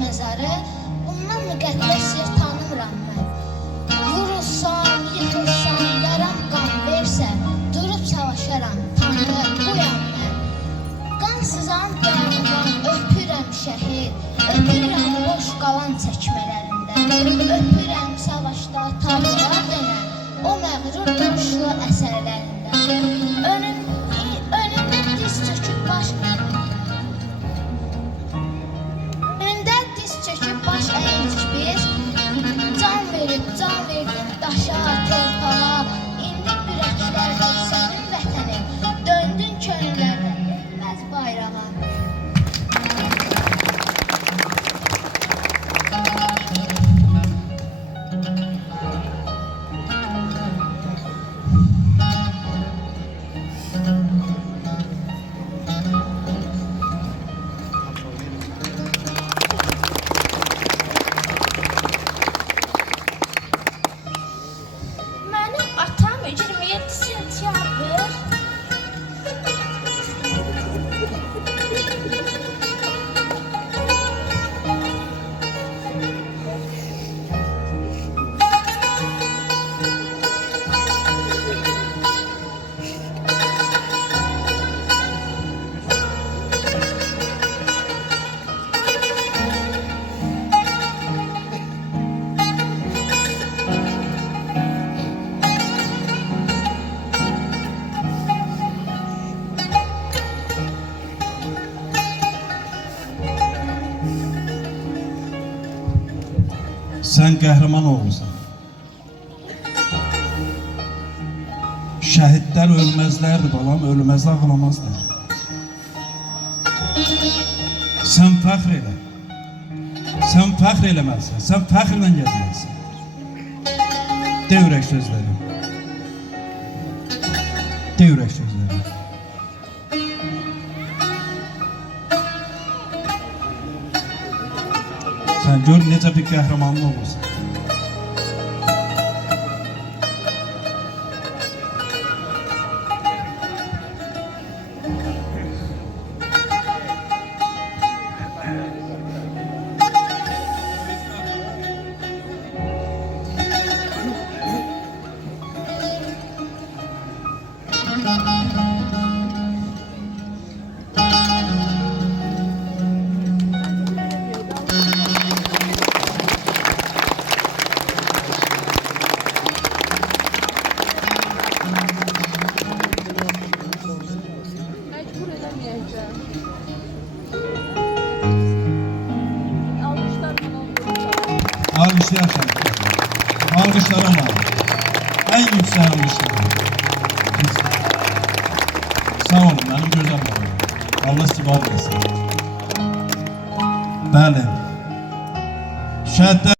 məzarı, bundan müqəddəs yer tanımıram mən. Vurulsam, yıxılsam, yaram qan versə, durub savaşaram, Tanrı, buyam mən. Qan sızan dəyərdən öpürəm şəhid, öpürəm boş qalan çəkmələrində, öpürəm savaşda tağlara dönən, o məğrur duruşlu əsərlərində. Önündə diz çöküb baş əyildik biz, can verib daşa, torpağa, indi ürəklərdir sənin vətənin, döndün könüllərdən dinməz bayrağa. Atam 27 sentyabr Sen qəhrəman oğlusan. Şəhidlər ölməzlərdi balam, ölməz ağlamazlar. Sen fəxr elə. Sen fəxr eləməlisən, sen fəxrlə gəzməlisən. De ürək sözləri. De ürək sözləri. Sen gör necə bir qəhrəmanlı olursan. Alkışlar şarkılar. Alkışlar ama en yüksek alkışlar. Sağ olun, benim güzel babam. Allah sizi var etsin. Bəli. Şəhidlər